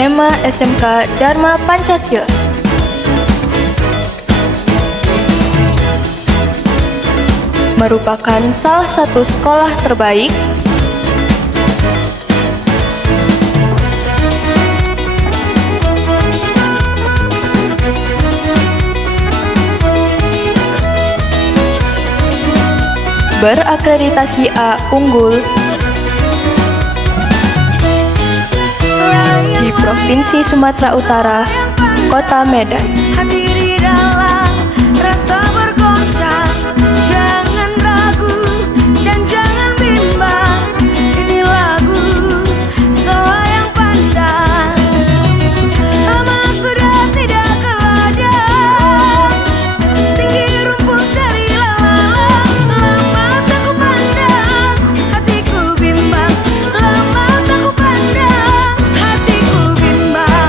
SMA SMK Dharma Pancasila. Merupakan salah satu sekolah terbaik berakreditasi A unggul di Provinsi Sumatera Utara, Kota Medan. Hati di dalam rasa bergoncang, jangan ragu dan jangan bimbang. Ini lagu selayang pandang, lama sudah tidak keladang. Tinggi rumput dari lalang, lama tak ku pandang. Hatiku bimbang, lama tak ku pandang. Hatiku bimbang.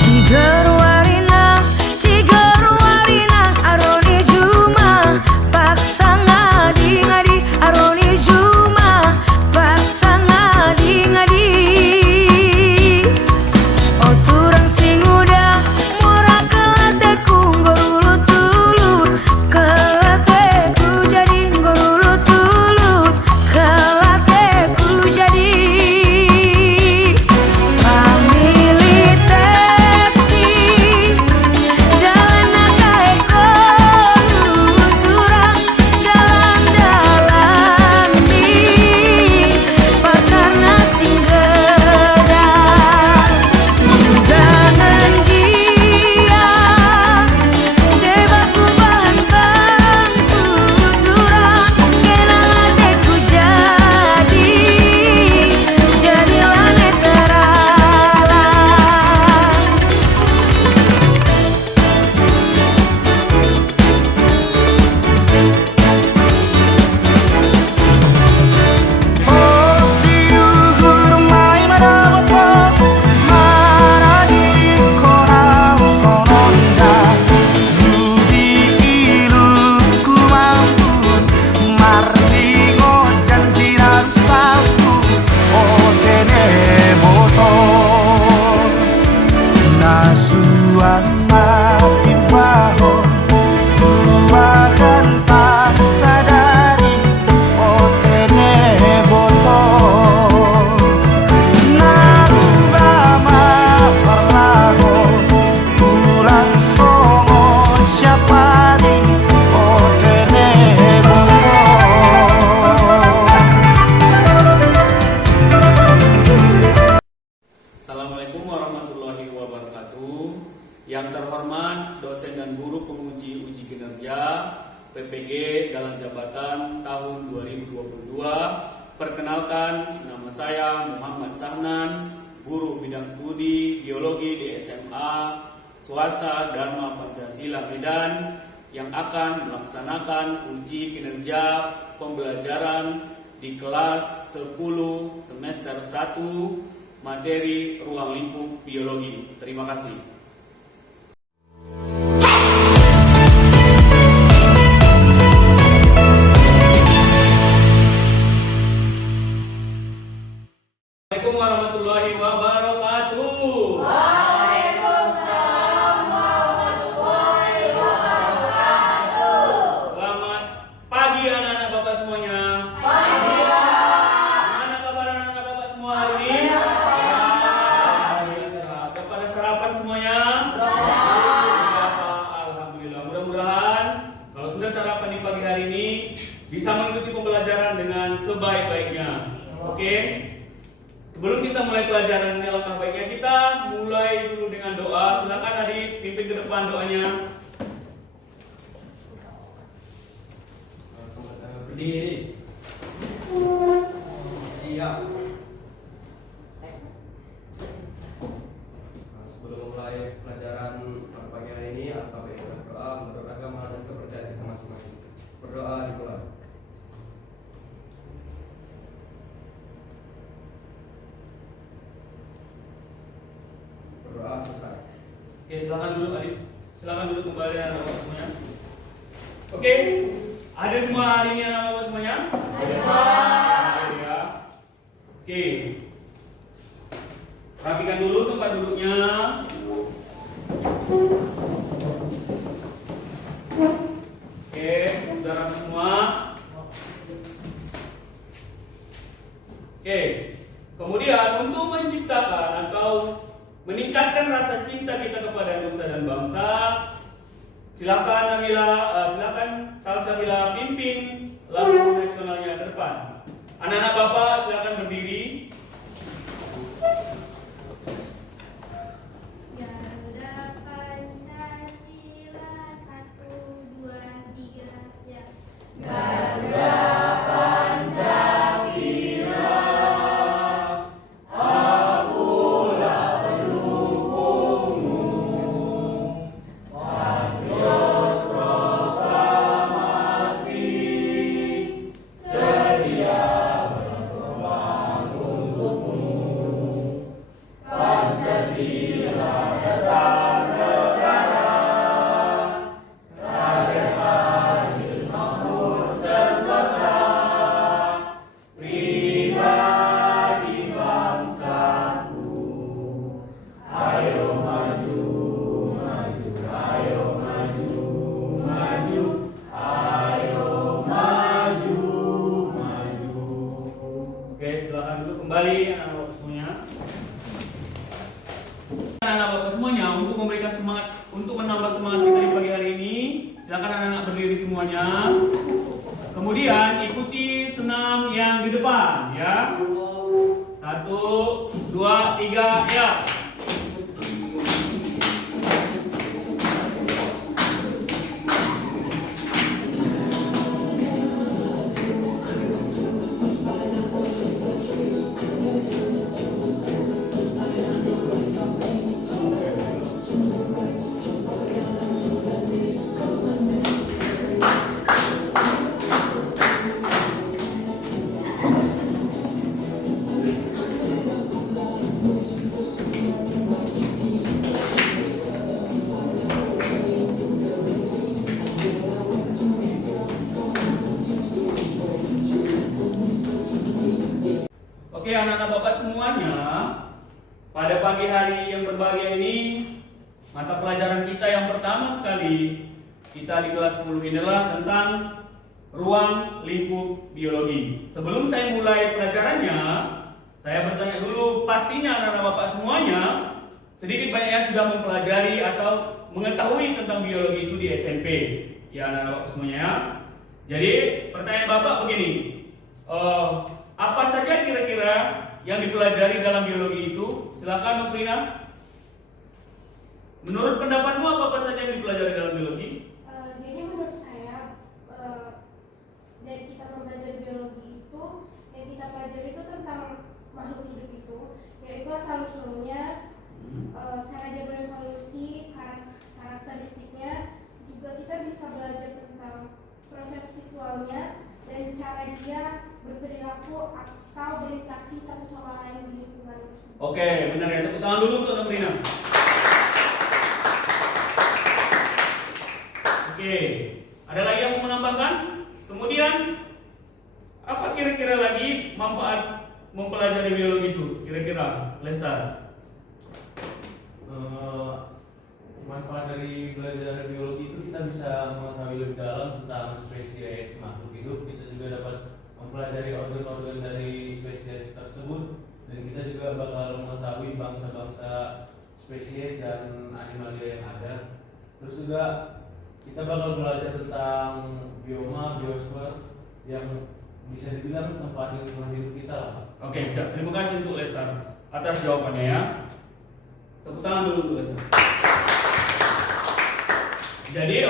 Ciger warina aroni juma paksa ngadi aroni juma paksa ngadi oturang sing udah murah kelateku nggorulut tulut kelateku jadi nggorulut tulut kelateku jadi family taxi dalana kae korulut turang dalan-dalan di pasarna sing gedang undangan dia debaku bahan bangku turang kenang adeku jadilah neteralang. Os diuhur mai madawato marani korau sononda Rudi ilu kumampun marlingo janjiran sapu otene motor nasuan mati bahon tuakan tak sadari otene botol narubama parlago kurang songo siapa nih otene botol. Assalamualaikum warahmatullahi wabarakatuh. Yang terhormat dosen dan guru penguji uji kinerja PPG dalam jabatan tahun 2022. Perkenalkan, nama saya Muhammad Sahnan, guru bidang studi biologi di SMA Swasta Dharma Pancasila Medan yang akan melaksanakan uji kinerja pembelajaran di kelas 10 semester 1 materi ruang lingkup biologi. Terima kasih. Assalamualaikum warahmatullahi wabarakatuh. Selamat pagi anak-anak bapak semuanya. Gimana kabar anak-anak bapak semua hari ini? Sehat. Kepada sarapan semuanya? Alhamdulillah. Mudah-mudahan kalau sudah sarapan di pagi hari ini bisa mengikuti pembelajaran dengan sebaik-baiknya. Oke? Sebelum kita mulai pelajaran, langkah baiknya kita mulai dulu dengan doa. Silakan adik pimpin ke depan doanya. Berdiri. Siap. Sebelum mulai pelajaran pagi hari ini, atau berdoa menurut agama dan kepercayaan kita masing-masing. Berdoa dimulai. Oke, silakan duduk adik. Silakan duduk kembali anak-anak semuanya. Oke, ada semua hari ini anak-anak semuanya? Ada. Ya. Oke. Rapikan dulu tempat duduknya. Oke, sudah rapi semua. Oke. Kemudian untuk menciptakan atau meningkatkan rasa cinta kita kepada nusa dan bangsa, silakan Salsabila pimpin lagu nasionalnya ke depan. Anak-anak Bapak silakan berdiri. Garuda Pancasila 1, 2, 3 ya. Garuda kembali anak-anak semuanya. Anak-anak Bapak semuanya, untuk memberikan semangat, untuk menambah semangat kita di pagi hari ini, silakan anak-anak berdiri semuanya. Kemudian ikuti senam yang di depan, ya. 1, 2, 3, ya. Oke anak-anak Bapak semuanya, pada pagi hari yang berbahagia ini, mata pelajaran kita yang pertama sekali kita di kelas 10 inilah tentang ruang lingkup biologi. Sebelum saya mulai pelajarannya, saya bertanya dulu, pastinya anak-anak Bapak semuanya sedikit banyaknya sudah mempelajari atau mengetahui tentang biologi itu di SMP. Ya anak-anak Bapak semuanya. Jadi pertanyaan Bapak begini, apa saja kira-kira yang dipelajari dalam biologi itu? Silakan Mbak Prina. Menurut pendapatmu apa saja yang dipelajari dalam biologi? Jadi menurut saya dari kita mempelajari biologi itu yang kita pelajari itu tentang makhluk hidup itu, yaitu asal-usulnya, cara dia berevolusi, karakteristiknya, juga kita bisa belajar tentang proses visualnya dan cara dia berperilaku atau berinteraksi satu sama lain di lingkungan tersebut. Oke, benar ya. Tepuk tangan dulu untuk Prina. Oke, ada lagi yang mau menambahkan? Kemudian, apa kira-kira lagi manfaat mempelajari biologi itu? Kira-kira, Lesa? Manfaat dari belajar biologi itu kita bisa mengetahui lebih dalam tentang spesies makhluk hidup. Kita juga dapat mempelajari organ-organ dari spesies tersebut, dan kita juga bakal mengetahui bangsa-bangsa spesies dan animalia yang ada. Terus juga kita bakal belajar tentang bioma, biosfer yang bisa dibilang tempat lingkungan hidup kita lah. Oke, siap. Terima kasih untuk Lesta atas jawabannya ya. Tepuk tangan dulu untuk Lesta. Jadi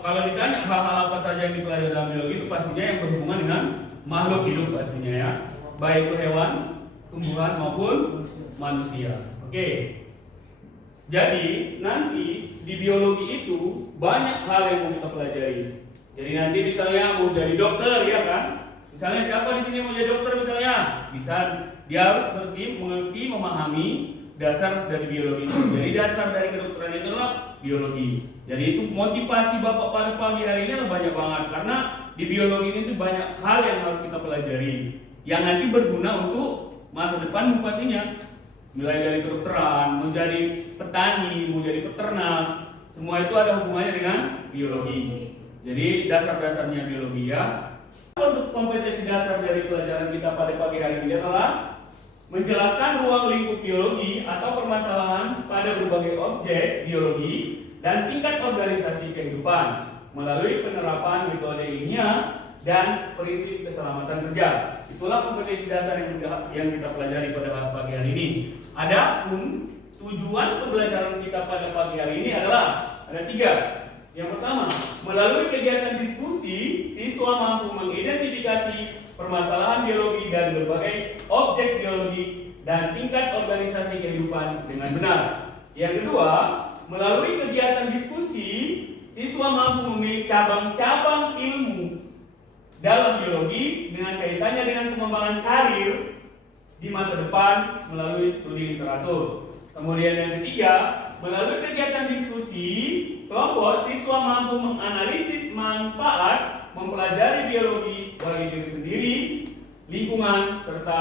kalau ditanya hal-hal apa saja yang dipelajari dalam biologi itu pastinya yang berhubungan dengan makhluk hidup pastinya ya, baik itu hewan, tumbuhan maupun manusia. Oke. Jadi nanti di biologi itu banyak hal yang mau kita pelajari. Jadi nanti misalnya mau jadi dokter ya kan? Misalnya siapa di sini mau jadi dokter misalnya? Bisa dia harus mengerti, memahami dasar dari biologi itu. Jadi dasar dari kedokteran itu adalah biologi. Jadi itu motivasi Bapak pada pagi hari ini adalah banyak banget, karena di biologi ini tuh banyak hal yang harus kita pelajari yang nanti berguna untuk masa depan pastinya. Mulai dari kedokteran, mau jadi petani, mau jadi peternak, semua itu ada hubungannya dengan biologi. Jadi dasar-dasarnya biologi ya. Untuk kompetensi dasar dari pelajaran kita pada pagi hari ini adalah menjelaskan ruang lingkup biologi atau permasalahan pada berbagai objek biologi dan tingkat organisasi kehidupan melalui penerapan metode ilmiah dan prinsip keselamatan kerja. Itulah kompetensi dasar yang kita pelajari pada pagi hari ini. Adapun tujuan pembelajaran kita pada pagi hari ini adalah ada 3. Yang pertama, melalui kegiatan diskusi, siswa mampu mengidentifikasi permasalahan biologi dan berbagai objek biologi dan tingkat organisasi kehidupan dengan benar. Yang kedua, melalui kegiatan diskusi, siswa mampu memilih cabang-cabang ilmu dalam biologi dengan kaitannya dengan pengembangan karir di masa depan melalui studi literatur. Kemudian yang ketiga, melalui kegiatan diskusi, kelompok siswa mampu menganalisis manfaat mempelajari biologi bagi diri sendiri, lingkungan, serta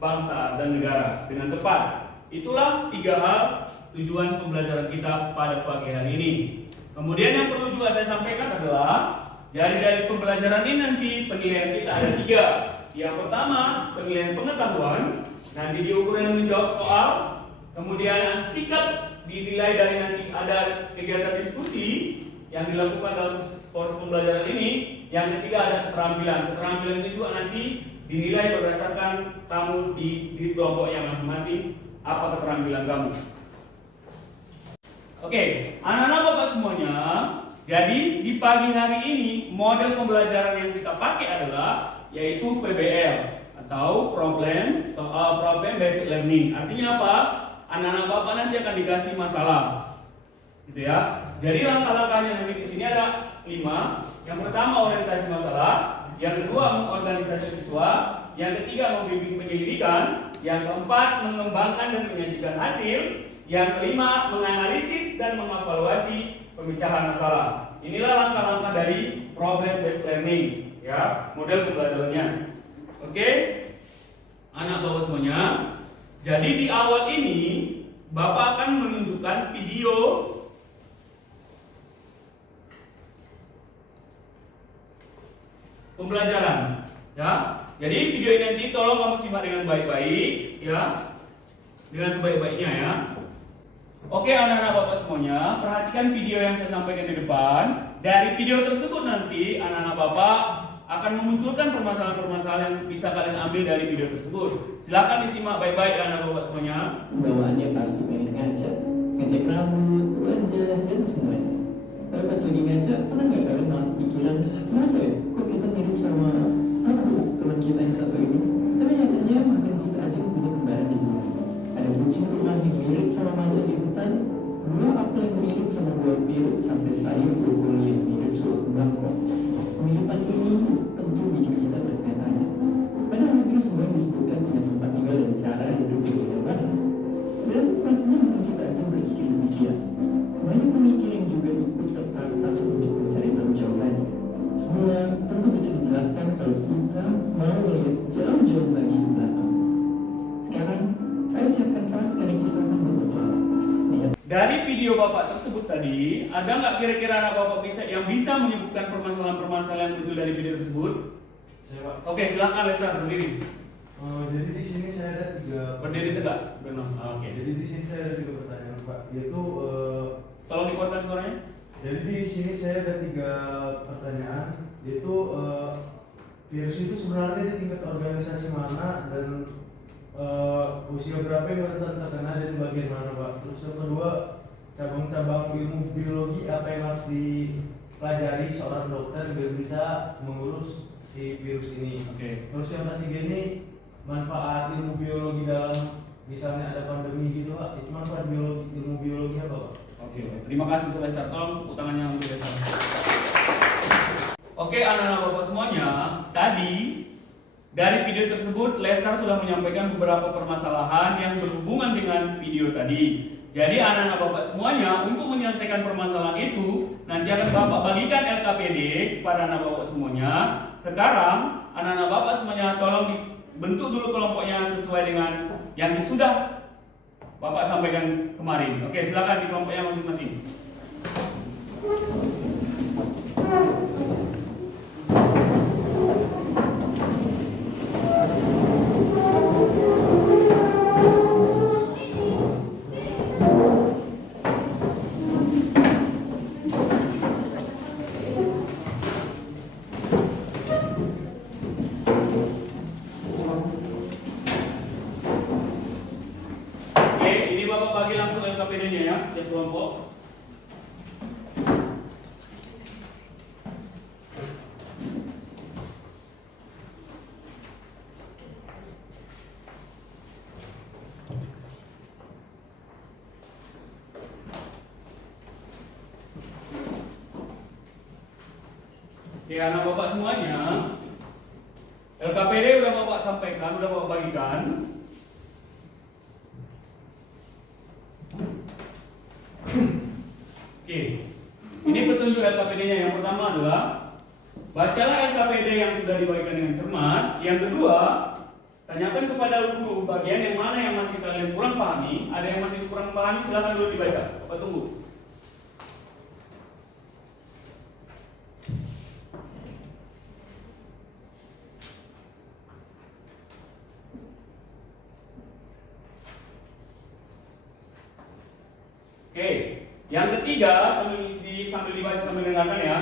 bangsa dan negara dengan tepat. Itulah 3 hal tujuan pembelajaran kita pada pagi hari ini. Kemudian yang perlu juga saya sampaikan adalah dari pembelajaran ini nanti penilaian kita ada 3. Yang pertama, penilaian pengetahuan, nanti diukur dengan menjawab soal. Kemudian sikap dinilai dari nanti ada kegiatan diskusi yang dilakukan dalam proses pembelajaran ini. Yang ketiga ada keterampilan. Keterampilan ini juga nanti dinilai berdasarkan kamu di kelompok yang masing-masing, apa keterampilan kamu. Oke, anak-anak Bapak semuanya, jadi di pagi hari ini model pembelajaran yang kita pakai adalah yaitu PBL atau problem based learning. Artinya apa? Anak-anak Bapak nanti akan dikasih masalah, gitu ya. Jadi langkah-langkahnya nanti di sini ada 5. Yang pertama orientasi masalah, yang kedua mengorganisasi siswa, yang ketiga membimbing penyelidikan, yang keempat mengembangkan dan menyajikan hasil, yang kelima menganalisis dan mengevaluasi pemecahan masalah. Inilah langkah-langkah dari problem based learning, ya, model pembelajarannya. Oke, anak Bapak semuanya. Jadi di awal ini Bapak akan menunjukkan video pembelajaran, ya. Jadi video ini nanti tolong kamu simak dengan baik-baik, ya, dengan sebaik-baiknya, ya. Oke, anak-anak Bapak semuanya, perhatikan video yang saya sampaikan di depan. Dari video tersebut nanti anak-anak Bapak akan memunculkan permasalahan-permasalahan yang bisa kalian ambil dari video tersebut. Silakan disimak baik-baik ya anak Bapak semuanya. Bawaannya pasti pengen ngajak rambut, wajah, dan semuanya. Tapi pas lagi ngajak, pernah nggak kalian malah kepikiran, kenapa ya? Kok kita mirip sama teman kita yang satu ini? Tapi nyatanya makan kita aja punya kembaran di bumi. Ada kucing rumah yang mirip sama macan di hutan, buah apel yang mirip sama buah pir, sampai sayur brokoli yang mirip suatu bangkok. Kemiripan ini tentu bikin kita bertanya-tanya. Padahal hampir semua yang disebutkan punya tempat tinggal dan cara hidup yang beda banget. Dan pastinya mungkin kita aja berpikir demikian. Banyak pemikir yang juga ikut tertantang untuk mencari tahu jawabannya. Semua tentu bisa dijelaskan kalau kita mau melihat jauh-jauh lagi ke belakang. Sekarang, ayo siapkan kelas karena kita akan berbicara. Dari video Bapak tersebut tadi, ada nggak kira-kira anak Bapak yang bisa menyebutkan permasalahan-permasalahan yang muncul dari video tersebut? Saya Pak. Oke, silakan Lester berdiri. Jadi di sini saya ada 3. Berdiri tegak. Benar. Oke. Jadi di sini saya ada 3 pertanyaan Pak. Yaitu tolong dikuatkan suaranya. jadi di sini saya ada 3 pertanyaan. Yaitu virus itu sebenarnya di tingkat organisasi mana dan usia berapa yang rentan terkena dan bagian mana Pak? Terus yang kedua, cabang-cabang ilmu biologi apa yang harus dipelajari seorang dokter biar bisa mengurus si virus ini? Oke. Terus yang ketiga ini manfaat ilmu biologi dalam misalnya ada pandemi gitu Pak. Itu manfaat ilmu biologi apa Pak? Oke. Terima kasih untuk Lester. Tolong tepuk tangannya untuk Lester. Oke, anak-anak Bapak semuanya, tadi dari video tersebut, Lester sudah menyampaikan beberapa permasalahan yang berhubungan dengan video video tadi. Jadi anak-anak Bapak semuanya untuk menyelesaikan permasalahan itu nanti akan Bapak bagikan LKPD kepada anak Bapak semuanya. Sekarang anak-anak Bapak semuanya tolong dibentuk dulu kelompoknya sesuai dengan yang sudah Bapak sampaikan kemarin. Oke, silakan di kelompoknya masing-masing. Bapak bagi langsung LKPD-nya ya, setiap kelompok. Oke, anak Bapak semuanya, LKPD udah Bapak sampaikan, udah Bapak bagikan. Oke, ini petunjuk LKPD-nya. Yang pertama adalah bacalah LKPD yang sudah dibagikan dengan cermat. Yang kedua, tanyakan kepada guru bagian yang mana yang masih kalian kurang pahami. Ada yang masih kurang pahami, silakan dulu dibaca. Bapak tunggu. Oke, yang ketiga sambil dibaca sambil dengarkan ya.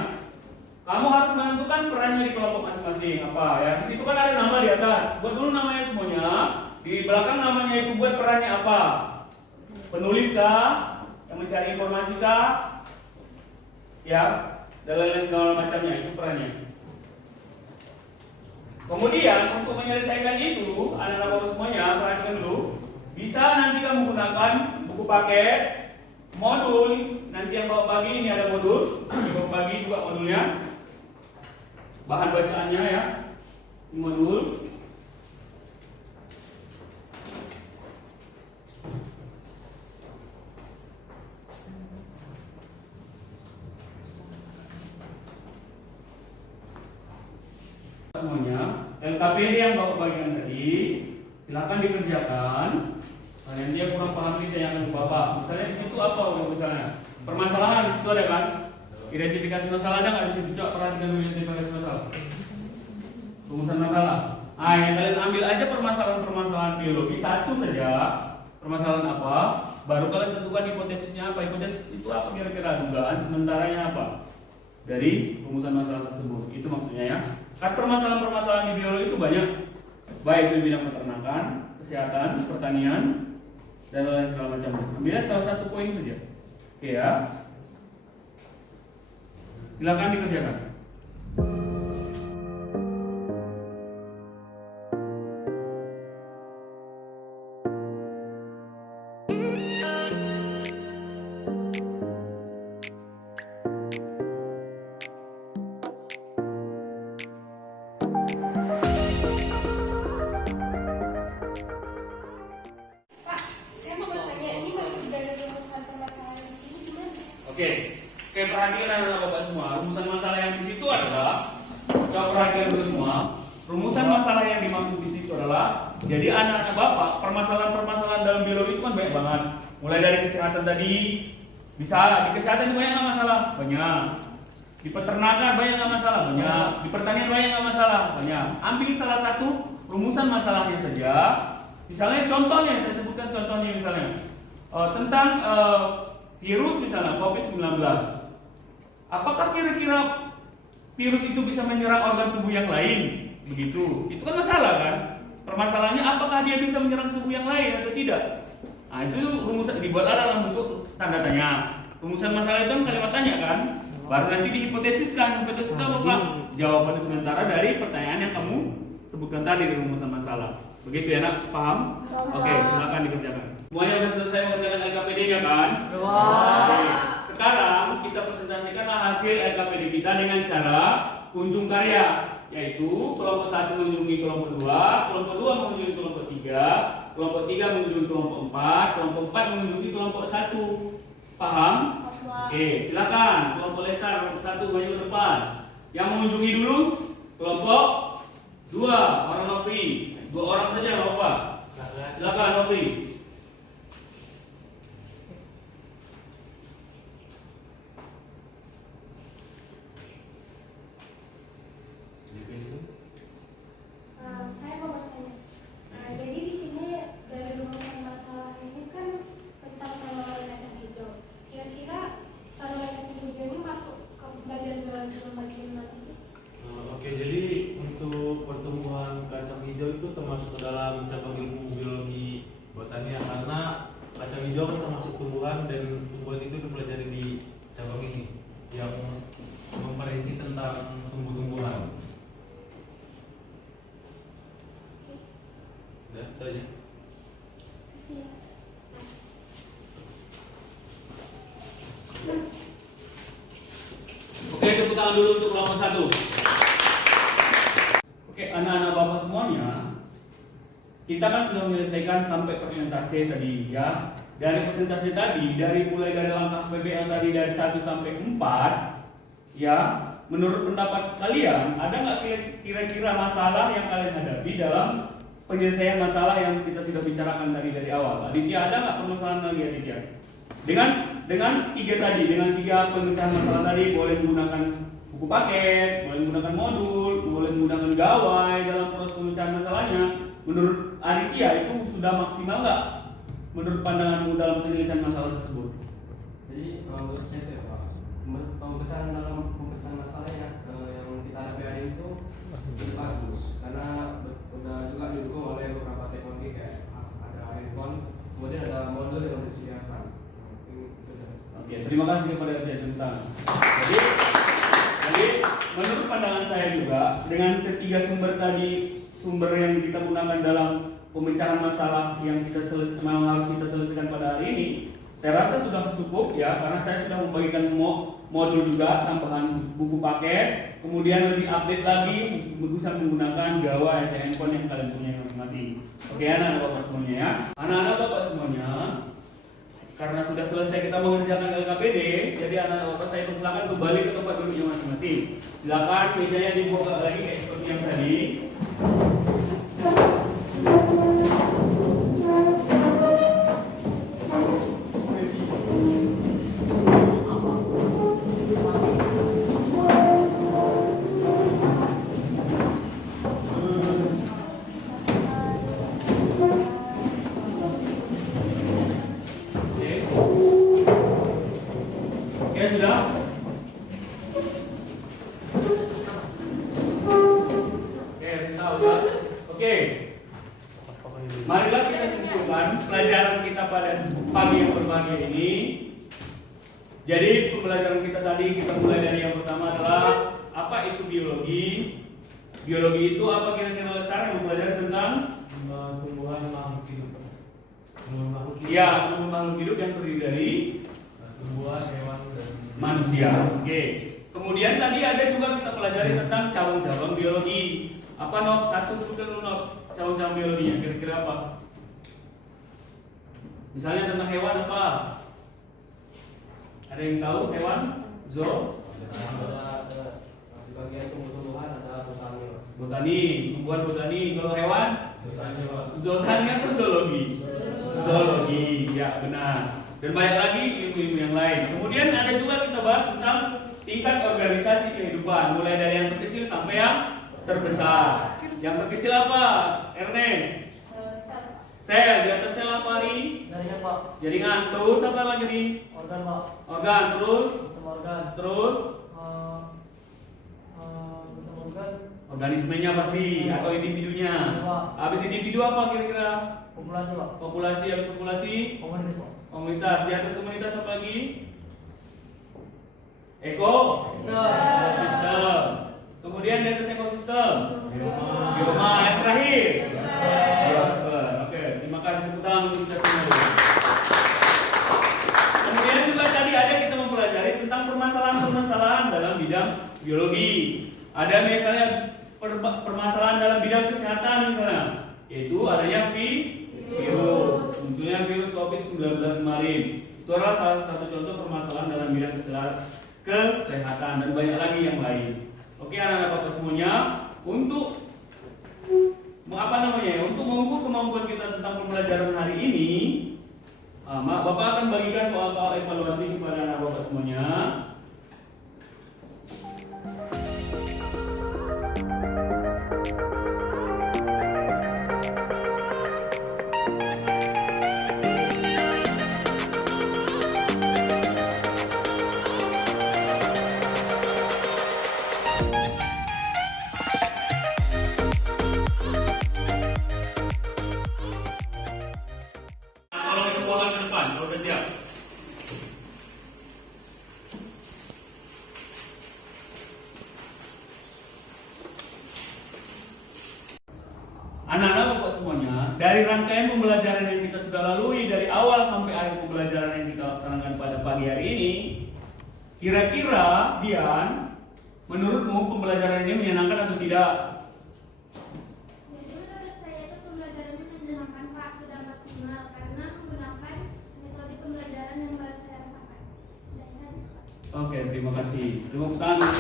Kamu harus menentukan perannya di kelompok masing-masing. Apa ya? Di situ kan ada nama di atas. Buat dulu namanya semuanya. Di belakang namanya itu buat perannya apa? Penulis kah? Yang mencari informasi kah? Ya, dan lain-lain segala macamnya itu perannya. Kemudian untuk menyelesaikan itu, anak-anak Bapak semuanya perhatikan dulu. Bisa nanti kamu gunakan buku paket, modul. Nanti yang Bapak bagi ini ada modul. Bapak bagi juga modulnya. Bahan bacaannya ya. Modul. Semuanya, LKPD yang Bapak bagikan tadi, silakan dikerjakan. Nah, yang dia kurang paham ditanyakan ke Bapak. Misalnya di situ apa misalnya? Permasalahan di situ ada kan? Identifikasi masalah ada nggak di situ? Coba perhatikan dulu identifikasi masalah. Rumusan masalah. Ah, yang kalian ambil aja permasalahan biologi satu saja. Permasalahan apa? Baru kalian tentukan hipotesisnya apa. Hipotesis itu apa kira-kira? Dugaan sementaranya apa? Dari rumusan masalah tersebut. Itu maksudnya ya. Kan permasalahan-permasalahan di biologi itu banyak. Baik di bidang peternakan, kesehatan, pertanian, dan lain segala macam. Ambilnya salah satu poin saja. Oke ya. Silakan dikerjakan. Oke, perhatikan anak Bapak semua. Rumusan masalah yang di situ adalah, coba perhatikan semua. Rumusan masalah yang dimaksud di situ adalah, jadi anak-anak Bapak, permasalahan-permasalahan dalam biologi itu kan banyak banget. Mulai dari kesehatan tadi, bisa di kesehatan banyak nggak masalah, banyak. Di peternakan banyak nggak masalah, banyak. Di pertanian banyak nggak masalah, banyak. Ambil salah satu rumusan masalahnya saja. Misalnya contohnya, saya sebutkan contohnya misalnya tentang virus misalnya COVID-19. Apakah kira-kira virus itu bisa menyerang organ tubuh yang lain? Begitu. Itu kan masalah kan? Permasalahannya apakah dia bisa menyerang tubuh yang lain atau tidak? Nah, itu rumusan dibuatlah dalam bentuk tanda tanya. Rumusan masalah itu kan kalimat tanya kan? Baru nanti dihipotesiskan. Hipotesis itu apa? Jawaban sementara dari pertanyaan yang kamu sebutkan tadi di rumusan masalah. Begitu ya nak? Paham? Oke, silakan dikerjakan. Semuanya sudah selesai mengerjakan LKPD-nya kan? Oke. Sekarang kita presentasikanlah hasil LKPD kita dengan cara kunjung karya, yaitu kelompok 1 mengunjungi kelompok 2, kelompok 2 mengunjungi kelompok 3, kelompok 3 mengunjungi kelompok 4, kelompok 4 mengunjungi kelompok 1. Paham? Oke, silakan. Kelompok Lestar kelompok 1 maju ke depan. Yang mengunjungi dulu kelompok 2, orang Nopri. 2 orang saja enggak apa-apa. Silakan Nopri. Saya mau bertanya. Jadi di sini dari rumusan masalah ini kan tentang tanaman kacang hijau. Kira-kira tanaman kacang hijau ini masuk ke pelajaran biologi bagian mana sih? Oke, jadi untuk pertumbuhan kacang hijau itu termasuk ke dalam cabang ilmu biologi botania karena kacang hijau kan termasuk tumbuhan dan tumbuhan itu dipelajari di cabang ini yang memperinci tentang tumbuh-tumbuhan. Udah, itu aja. Kasih. Oke, tepuk tangan dulu untuk kelompok 1. Oke, anak-anak Bapak semuanya, kita kan sudah menyelesaikan sampai persentase tadi ya. Dari persentase tadi, mulai dari langkah PB yang tadi dari 1 sampai 4, ya, menurut pendapat kalian, ada nggak kira-kira masalah yang kalian hadapi dalam penyelesaian masalah yang kita sudah bicarakan tadi dari awal? Aditya, ada nggak permasalahan lagi Aditya? Dengan 3 tadi, dengan 3 pemecahan masalah tadi, boleh menggunakan buku paket, boleh menggunakan modul, boleh menggunakan gawai dalam proses pemecahan masalahnya. Menurut Aditya itu sudah maksimal nggak? Menurut pandanganmu dalam penyelesaian masalah tersebut? Jadi menurut saya itu ya Pak, pemecahan masalah yang kita hadapi hari ini itu lebih bagus karena udah juga didukung oleh beberapa teknologi kayak ada handphone, kemudian ada modul yang disediakan. Oke, terima kasih kepada Aditya tentang. Jadi menurut pandangan saya juga dengan ketiga sumber yang kita gunakan dalam pemecahan masalah yang harus kita selesaikan pada hari ini, saya rasa sudah cukup ya, karena saya sudah membagikan modul juga tambahan buku paket, kemudian lebih update lagi bisa menggunakan gawai atau handphone yang kalian punya masing-masing. Oke, anak-anak Bapak semuanya ya. Anak-anak Bapak semuanya, karena sudah selesai kita mengerjakan LKPD, jadi anak-anak Bapak saya persilakan kembali ke tempat duduknya masing-masing. Silakan mejanya dibuka lagi kayak seperti yang tadi. Oke, sudah? Oke, bisa udah. Oke. Marilah kita simpulkan pelajaran kita pada pagi yang berbahagia ini. Jadi pembelajaran kita tadi kita mulai dari yang pertama adalah apa itu biologi. Biologi itu apa kira-kira Lestar yang mempelajari tentang Tumbuhan makhluk hidup. ya seluruh makhluk hidup yang terdiri dari Tumbuhan, hewan, dan manusia. Oke. Kemudian tadi ada juga kita pelajari tentang cabang-cabang biologi. Apa Nob? Satu sebutkan dulu Nob. Cabang-cabang biologinya kira-kira apa? Misalnya tentang hewan apa? Ada yang tahu hewan? Zoo? Ada di bagian tumbuh-tumbuhan ada botani. Botani, tumbuhan botani. Kalau hewan? Zootani atau zoologi? Zoologi, ya benar. Dan banyak lagi ilmu-ilmu yang lain. Kemudian ada juga kita bahas tentang tingkat organisasi kehidupan, mulai dari yang terkecil sampai yang terbesar. Yang terkecil apa? Ernest? Sel. Di atas sel apa Ari? Jaringan Pak. Jaringan. Terus apa lagi nih? Organ Pak. Organ. Terus? Sistem organ. Terus? Sistem organ. Organismenya pasti atau individunya. Habis individu apa kira-kira? Populasi Pak. Populasi. Habis populasi? Komunitas Pak. Komunitas. Di atas komunitas apa lagi? Ekosistem. Kemudian di atas ekosistem? Bioma. Yang terakhir? Biosfer. Oke, terima kasih tepuk tangan untuk kita semua. Kemudian juga tadi ada kita mempelajari tentang permasalahan-permasalahan dalam bidang biologi. Ada misalnya permasalahan dalam bidang kesehatan misalnya, yaitu adanya Virus. Munculnya virus COVID-19 kemarin. Itu adalah salah satu contoh permasalahan dalam bidang kesehatan dan banyak lagi yang lain. Oke, anak-anak Bapak semuanya, untuk untuk mengukur kemampuan kita tentang pembelajaran hari ini, Bapak akan bagikan soal-soal evaluasi kepada anak Bapak semuanya. Tolong dikumpulkan ke depan, kalau sudah siap. Anak-anak Bapak semuanya, dari rangkaian pembelajaran yang kita sudah lalui dari awal sampai akhir pembelajaran yang kita laksanakan pada pagi hari ini, kira-kira Dian, menurutmu pembelajaran ini menyenangkan atau tidak? Jadi menurut saya itu pembelajarannya menyenangkan Pak, sudah maksimal karena menggunakan metode pembelajaran yang baru saya rasakan. Dan habis Pak. Oke, terima kasih. Tepuk tangan.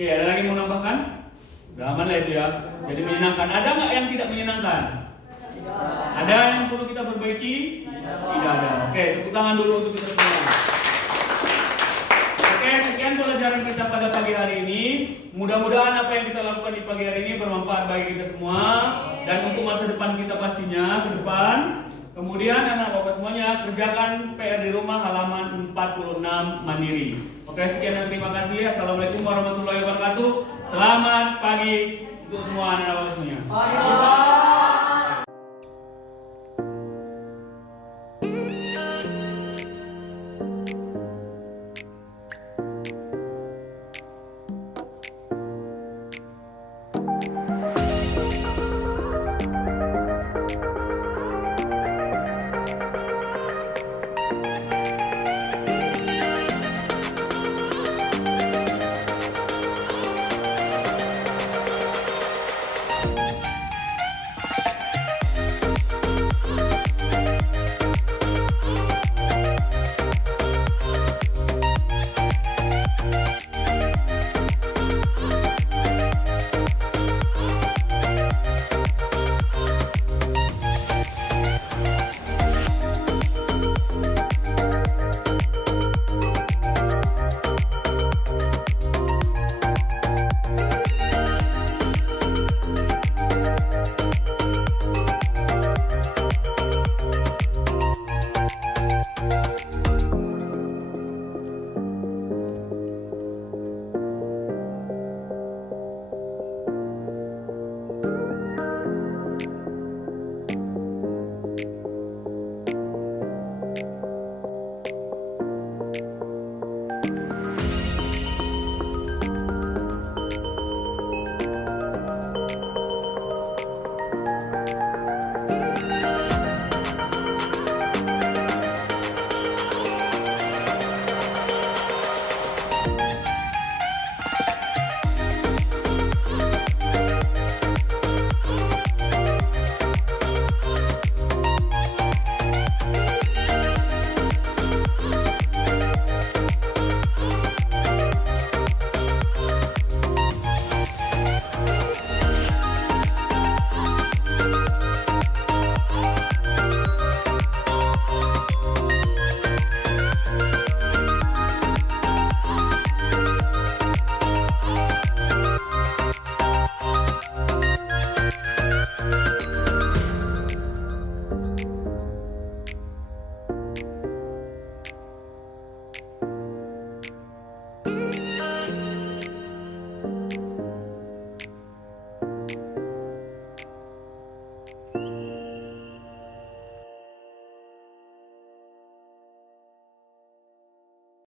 Oke, ada lagi mau nambahkan? Udah aman lah itu ya. Jadi menyenangkan. Ada nggak yang tidak menyenangkan? Ada yang perlu kita perbaiki? Tidak ada. Oke, tepuk tangan dulu untuk kita semua. Oke, sekian pelajaran kita pada pagi hari ini. Mudah-mudahan apa yang kita lakukan di pagi hari ini bermanfaat bagi kita semua dan untuk masa depan kita pastinya ke depan. Kemudian anak Bapak semuanya kerjakan PR di rumah halaman 46 mandiri. Oke, sekian dan terima kasih. Assalamualaikum warahmatullahi wabarakatuh. Selamat pagi untuk semua anak Bapak semuanya.